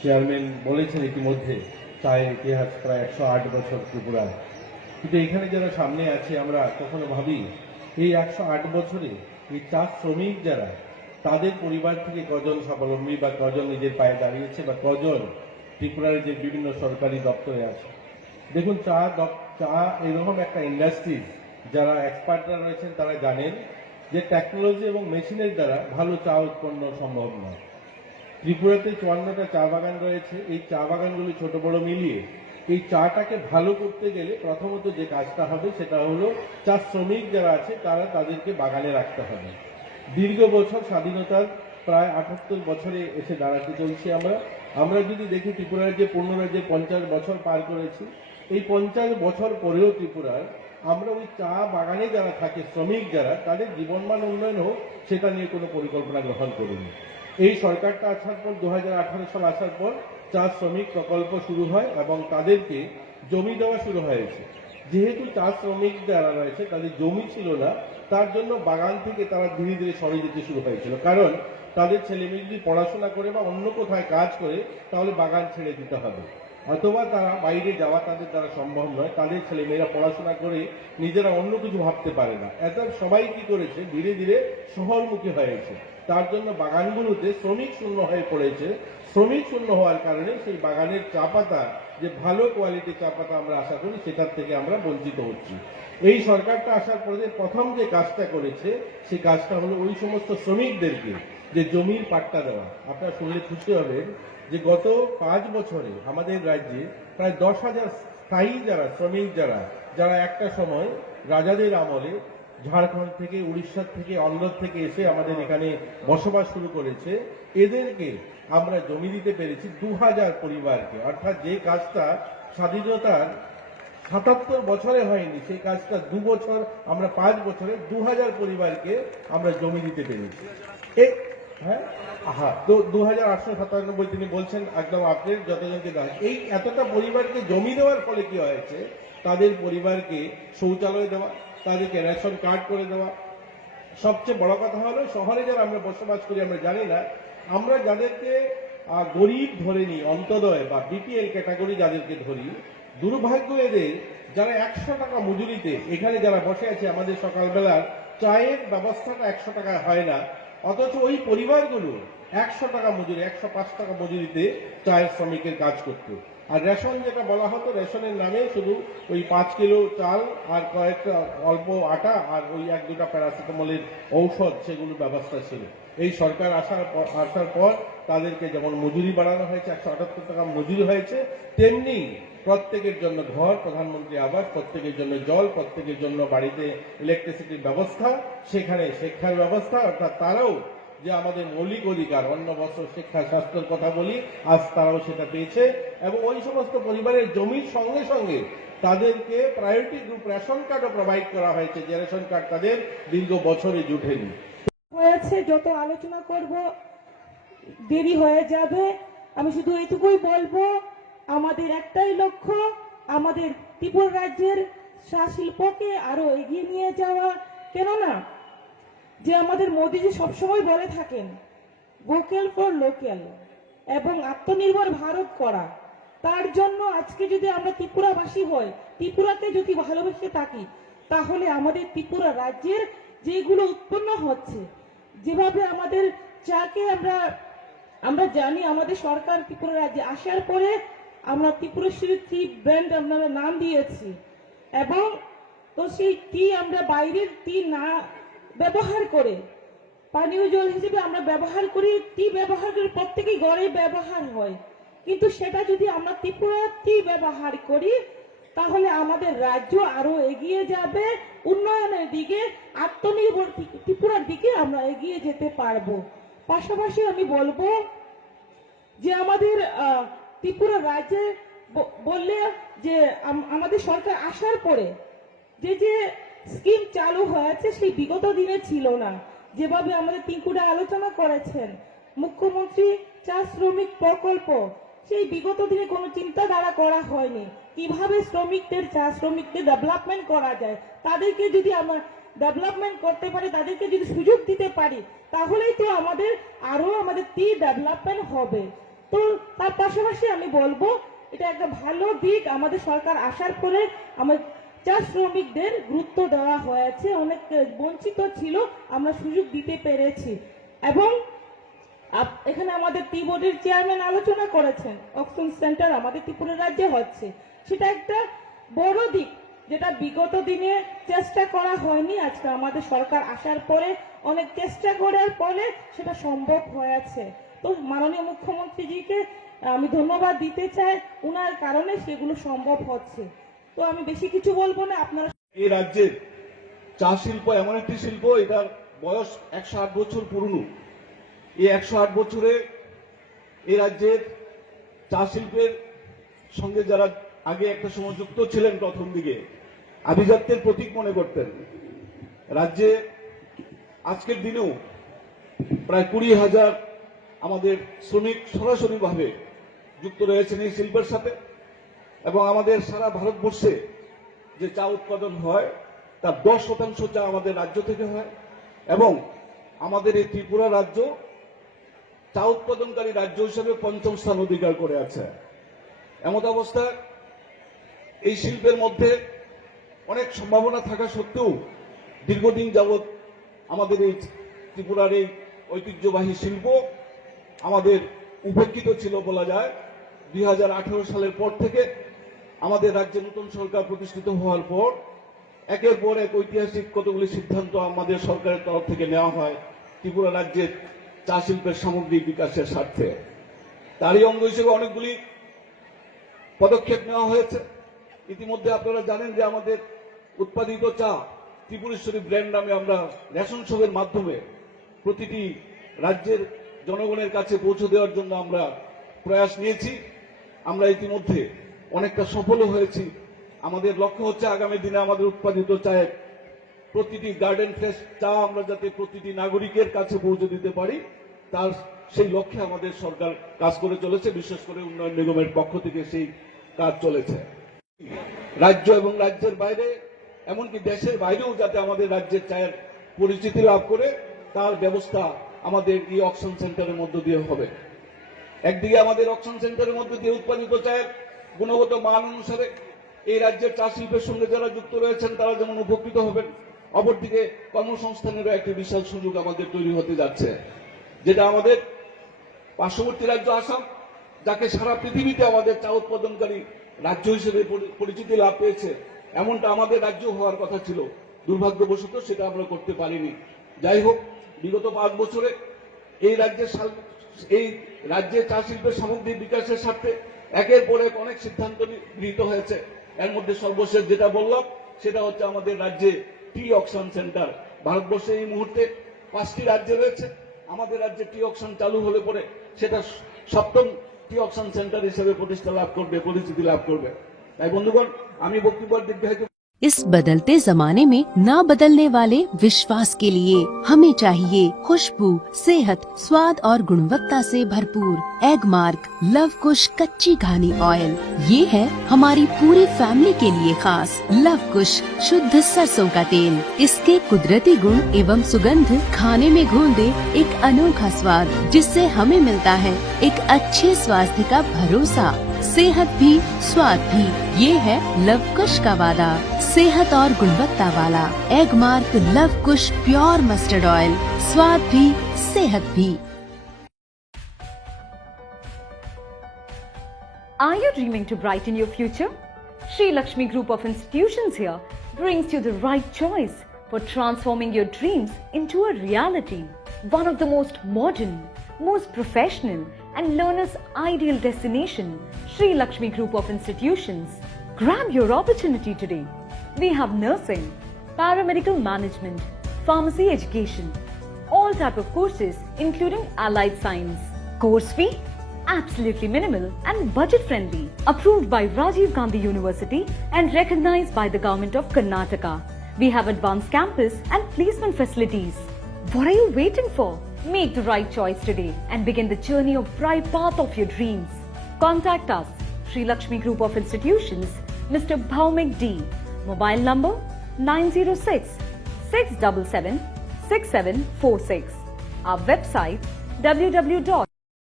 Chairman বলেছেন ইতিমধ্যে চায়ের ইতিহাস প্রায় 108 বছর ত্রিপুরায়। কিন্তু এখানে যারা সামনে আছে আমরা কখনো ভাবি এই 108 বছরে এই চা শ্রমিক যারা তাদের পরিবার থেকে কজন স্বাবলম্বী বা কজন নিজের পায়ে দাঁড়িয়েছে বা কজন ত্রিপুরার যে বিভিন্ন সরকারি দপ্তরে আছে। দেখুন চা এরকম একটা ইন্ডাস্ট্রি, যারা এক্সপার্টরা রয়েছেন তারা জানেন যে টেকনোলজি এবং মেশিনের দ্বারা ভালো চা উৎপন্ন সম্ভব নয়। ত্রিপুরাতে 54টা চা বাগান রয়েছে। এই চা বাগানগুলি ছোট বড় মিলিয়ে এই চাটাকে ভালো করতে গেলে প্রথমত যে কাজটা হবে সেটা হলো চা শ্রমিক যারা আছে তারা তাদেরকে বাগানে রাখতে হবে। দীর্ঘ বছর স্বাধীনতার প্রায় 78 বছরে এসে দাঁড়াতে চলছি আমরা যদি দেখি ত্রিপুরার যে পূর্ণরাজ্যে 50 বছর পার করেছি, এই 50 বছর পরেও ত্রিপুরার আমরা ওই চা বাগানে যারা থাকে শ্রমিক যারা তাদের জীবনমান উন্নয়ন হোক সেটা নিয়ে কোনো পরিকল্পনা গ্রহণ করিনি। এই সরকারটা আসার পর 2018 সাল আসার পর চা শ্রমিক প্রকল্প শুরু হয় এবং তাদেরকে জমি দেওয়া শুরু হয়েছে। যেহেতু চা শ্রমিক যারা রয়েছে তাদের জমি ছিল না, তার জন্য বাগান থেকে তারা ধীরে ধীরে সরে যেতে শুরু হয়েছিল। কারণ তাদের ছেলেমেয়ে যদি পড়াশোনা করে বা অন্য কোথায় কাজ করে তাহলে বাগান ছেড়ে দিতে হবে, অথবা তারা বাইরে যাওয়া তাদের দ্বারা সম্ভব নয়। তাদের ছেলেমেয়েরা পড়াশোনা করে নিজেরা অন্য কিছু ভাবতে পারে না। এত সবাই কি করেছে, ধীরে ধীরে শহরমুখী হয়েছে। তার জন্য বাগানগুলোতে শ্রমিক শূন্য হয়ে পড়েছে। শ্রমিক শূন্য হওয়ার কারণে সেই বাগানের চা পাতা, যে ভালো কোয়ালিটির চা পাতা আমরা আশা করি, সেটার থেকে আমরা বঞ্চিত হচ্ছি। এই সরকারটা আসার পরে প্রথম যে কাজটা করেছে সেই কাজটা হলো ওই সমস্ত শ্রমিকদেরকে যে জমির পাট্টা দেওয়া। আপনারা শুনলে খুশি হবেন যে গত 5 বছরে আমাদের রাজ্যে প্রায় 10,000 স্থায়ী যারা শ্রমিক যারা একটা সময় রাজাদের আমলে ঝাড়খণ্ড থেকে, উড়িষ্যা থেকে, অন্ধ্র থেকে এসে আমাদের এখানে বসবাস শুরু করেছে, এদেরকে আমরা জমি দিতে পেরেছি 2000 পরিবারকে। অর্থাৎ যে কাজটা স্বাধীনতার 77 বছরে হয়নি সেই কাজটা 2 বছর, আমরা 5 বছরে 2000 পরিবারকে আমরা জমি দিতে পেরেছি। হ্যাঁ, তো 2897 তিনি বলছেন একদম আপনি যতজনকে দেওয়া, এই এতটা পরিবারকে জমি দেওয়ার ফলে কি হয়েছে, তাদের পরিবারকে শৌচালয় দেওয়া, তাদেরকে রেশন কার্ড করে দেওয়া। সবচেয়ে বড় কথা হলো শহরে যারা আমরা বসবাস করি আমরা জানি না, আমরা যাদেরকে গরিব ধরে নিই, অন্তোদয় বা বিপিএল ক্যাটাগরি যাদেরকে ধরি, দুর্ভাগ্য এদের যারা 100 টাকা মজুরিতে এখানে যারা বসে আছে, আমাদের সকালবেলার চায়ের ব্যবস্থাটা 100 টাকায় হয় না, অথচ ওই পরিবারগুলো 100 টাকা মজুরি, 105 টাকা মজুরিতে চায়ের শ্রমিকের কাজ করতো। আর রেশন যেটা বলা হতো, রেশনের নামে শুধু ওই 5 কিলো চাল আর কয়েকটা অল্প আটা আর ওই 1-2টা প্যারাসিটামলের ঔষধ, সেগুলো ব্যবস্থা ছিল। এই সরকার আসার পর তাদেরকে যেমন মজুরি বাড়ানো হয়েছে, 178 টাকা মজুরি হয়েছে, তেমনি প্রত্যেকের জন্য ঘর, প্রধানমন্ত্রী আবাস, প্রত্যেকের জন্য জল, প্রত্যেকের জন্য বাড়িতে ইলেকট্রিসিটির ব্যবস্থা, সেখানে শিক্ষার ব্যবস্থা। অর্থাৎ তারাও যে আমাদের মৌলিক অধিকার, অন্ন, বস্ত্র, শিক্ষা, স্বাস্থ্যের কথা বলি, আজ তারাও সেটা পেয়েছে। এবং ওই সমস্ত পরিবারের জমির সঙ্গে সঙ্গে তাদেরকে প্রায়োরিটি গ্রুপ রেশন কার্ডও প্রোভাইড করা হয়েছে, যে রেশন কার্ড তাদের দীর্ঘ বছরে জুটেনি। হয়েছে যত আলোচনা করব দেরি হয়ে যাবে। আমি শুধু এইটুকুই বলবো, আমাদের একটাই লক্ষ্য, আমাদের ত্রিপুরা রাজ্যের চা শিল্পকে আরো এগিয়ে নিয়ে যাওয়া। কেননা যে আমাদের মোদীজি সবসময় বলে থাকেন ভোকাল ফর লোকাল এবং আত্মনির্ভর ভারত করা। তার জন্য আজকে যদি আমরা ত্রিপুরাবাসী হই, ত্রিপুরাকে যদি ভালোবেসে থাকি, তাহলে আমাদের ত্রিপুরা রাজ্যের যেগুলো উৎপন্ন হচ্ছে, যেভাবে আমাদের চাকে আমরা জানি, আমাদের সরকার ত্রিপুরা রাজ্যে আসার পরে আমরা ত্রিপুরেশ্বরী টি ব্র্যান্ড আমরা নাম দিয়েছি, এবং তো সেই টি আমরা বাইরের টি না ব্যবহার করে পানীয় জল হিসেবে আমরা ব্যবহার করি। টি ব্যবহার করে প্রত্যেকেই ঘরে ব্যবহার হয়, কিন্তু সেটা যদি আমরা ত্রিপুরা টি ব্যবহার করি তাহলে আমাদের রাজ্য আরো এগিয়ে যাবে, উন্নয়নের দিকে, আত্মনির্ভর ত্রিপুরার দিকে আমরা এগিয়ে যেতে পারবো। পাশাপাশি আমি বলবো যে আমাদের ত্রিপুরা রাজ্যে বললে যে আমাদের সরকার আসার পরে যে স্কিম চালু হয়েছে সেই বিগত দিনে ছিল না। যেভাবে আমাদের তিনকুটা আলোচনা করেছেন মুখ্যমন্ত্রী চা শ্রমিক প্রকল্প, সেই বিগত দিনে কোনো চিন্তাধারা করা হয়নি কিভাবে চা শ্রমিকদের ডেভেলপমেন্ট করা যায়। তাদেরকে যদি আমরা ডেভেলপমেন্ট করতে পারি, তাদেরকে যদি সুযোগ দিতে পারি, তাহলেই তো আমাদের টি ডেভেলপমেন্ট হবে। তো তার পাশাপাশি আমি বলবো এটা একটা ভালো দিক, আমাদের সরকার আসার পরে আমাদের চা শ্রমিকদের গুরুত্ব দেওয়া হয়েছে, অনেক বঞ্চিত ছিল, আমরা সুযোগ দিতে পেরেছি। এবং এখানে আমাদের টি বোর্ডের চেয়ারম্যান আলোচনা করেছেন অকশন সেন্টার আমাদের ত্রিপুরা রাজ্যে হচ্ছে, সেটা একটা বড় দিক যেটা বিগত দিনে চেষ্টা করা হয়নি। আজকে আমাদের সরকার আসার পরে অনেক চেষ্টা করার পরে সেটা সম্ভব হয়েছে। তো মাননীয় মুখ্যমন্ত্রীজিকে আমি ধন্যবাদ দিতে চাই, উনার কারণে সেগুলো সম্ভব হচ্ছে। তো আমি বেশি কিছু বলবো না, আপনারা এই রাজ্যের চা শিল্প এমন একটি শিল্প, এটার বয়স 108 বছর পুরনো। এই 108 বছরে এই রাজ্যের চা শিল্পের সঙ্গে যারা আগে একটা সময় যুক্ত ছিলেন, প্রথম দিকে আভিজাত্যের প্রতীক মনে করতেন। রাজ্যে আজকের দিনেও প্রায় 20,000 আমাদের শ্রমিক সরাসরিভাবে যুক্ত রয়েছেন এই শিল্পের সাথে। এবং আমাদের সারা ভারতবর্ষে যে চা উৎপাদন হয় তার 10% চা আমাদের রাজ্য থেকে হয়। এবং আমাদের এই ত্রিপুরা রাজ্য চা উৎপাদনকারী রাজ্য হিসেবে 5ম স্থান অধিকার করে আছে। এমত অবস্থায় এই শিল্পের মধ্যে অনেক সম্ভাবনা থাকা সত্ত্বেও দীর্ঘদিন যাবৎ আমাদের এই ত্রিপুরার এই ঐতিহ্যবাহী শিল্প আমাদের উপেক্ষিত ছিল বলা যায়। 2018 সালের পর থেকে আমাদের রাজ্যে নতুন সরকার প্রতিষ্ঠিত হওয়ার পর একের পর এক ঐতিহাসিক কতগুলি সিদ্ধান্ত আমাদের সরকারের তরফ থেকে নেওয়া হয় ত্রিপুরা রাজ্যের চা শিল্পের সামগ্রিক বিকাশের স্বার্থে। তারই অঙ্গ হিসেবে অনেকগুলি পদক্ষেপ নেওয়া হয়েছে। ইতিমধ্যে আপনারা জানেন যে আমাদের উৎপাদিত চা ত্রিপুরেশ্বরী ব্র্যান্ড নামে আমরা রেশন শপের মাধ্যমে প্রতিটি রাজ্যের জনগণের কাছে পৌঁছে দেওয়ার জন্য আমরা প্রয়াস নিয়েছি। আমরা ইতিমধ্যে অনেকটা সফলও হয়েছি। আমাদের লক্ষ্য হচ্ছে আগামী দিনে আমাদের উৎপাদিত চায়ের প্রতিটি গার্ডেন ফ্রেশ চা আমরা যাতে প্রতিটি নাগরিকের কাছে পৌঁছে দিতে পারি, তার সেই লক্ষ্যে আমাদের সরকার কাজ করে চলেছে। বিশেষ করে উন্নয়ন নিগমের পক্ষ থেকে সেই কাজ চলেছে। রাজ্য এবং রাজ্যের বাইরে, এমনকি দেশের বাইরেও যাতে আমাদের রাজ্যের চায়ের পরিচিতি লাভ করে, তার ব্যবস্থা আমাদের এই অকশন সেন্টারের মধ্য দিয়ে হবে। একদিকে আমাদের অকশন সেন্টারের মধ্যে দিয়ে উৎপাদিত চায়ের গুণগত মান অনুসারে এই রাজ্যের চা শিল্পের সঙ্গে যারা যুক্ত রয়েছেন তারা যেমন উপকৃত হবেন, অপরদিকে কর্মসংস্থানেরও একটি বিশাল সুযোগ আমাদের তৈরি হতে যাচ্ছে, যেটা আমাদের পার্শ্ববর্তী রাজ্য আসাম, যাকে সারা পৃথিবীতে আমাদের চা উৎপাদনকারী রাজ্য হিসেবে পরিচিতি লাভ পেয়েছে, এমনটা আমাদের রাজ্য হওয়ার কথা ছিল। দুর্ভাগ্যবশত সেটা আমরা করতে পারিনি। যাই হোক, বিগত 5 বছরে এই রাজ্যের চা শিল্পের সামগ্রিক বিকাশের স্বার্থে একের পর এক অনেক সিদ্ধান্ত গৃহীত হয়েছে। এর মধ্যে সর্বশেষ যেটা বললাম সেটা হচ্ছে আমাদের রাজ্যে টি অকশন সেন্টার। ভারতবর্ষে এই মুহূর্তে 5টি রাজ্যে রয়েছে। আমাদের রাজ্যে টি অকশন চালু হলে পরে সেটা 7ম টি অকশন সেন্টার হিসেবে প্রতিষ্ঠা লাভ করবে, পরিচিতি লাভ করবে। তাই বন্ধুগণ, আমি বক্তব্য দীর্ঘায়িত इस बदलते जमाने में ना बदलने वाले विश्वास के लिए हमें चाहिए खुशबू, सेहत, स्वाद और गुणवत्ता से भरपूर एगमार्क लव कुश कच्ची घानी ऑयल। ये है हमारी पूरी फैमिली के लिए खास। लव कुश शुद्ध सरसों का तेल, इसके कुदरती गुण एवं सुगंध खाने में घोल दे एक अनोखा स्वाद, जिससे हमें मिलता है एक अच्छे स्वास्थ्य का भरोसा। सेहत भी स्वाद भी, ये है लव कुश का वादा। सेहत और गुणवत्ता वाला एगमार्क लव कुश प्योर मस्टर्ड ऑयल, स्वाद भी सेहत भी। Are you dreaming to brighten your future? Sri Lakshmi Group of Institutions here brings you the right choice for transforming your dreams into a reality. One of the most modern, most professional and learners' ideal destination, Sri Lakshmi Group of Institutions. Grab your opportunity today. We have nursing, paramedical management, pharmacy education, all type of courses including allied science. Course fee? Absolutely minimal and budget friendly. Approved by Rajiv Gandhi University and recognized by the Government of Karnataka. We have advanced campus and placement facilities. What are you waiting for? Make the right choice today and begin the journey of bright path of your dreams. Contact us, Sri Lakshmi Group of Institutions, Mr. Bhaumik D. Mobile number 906-677-6746. Our website www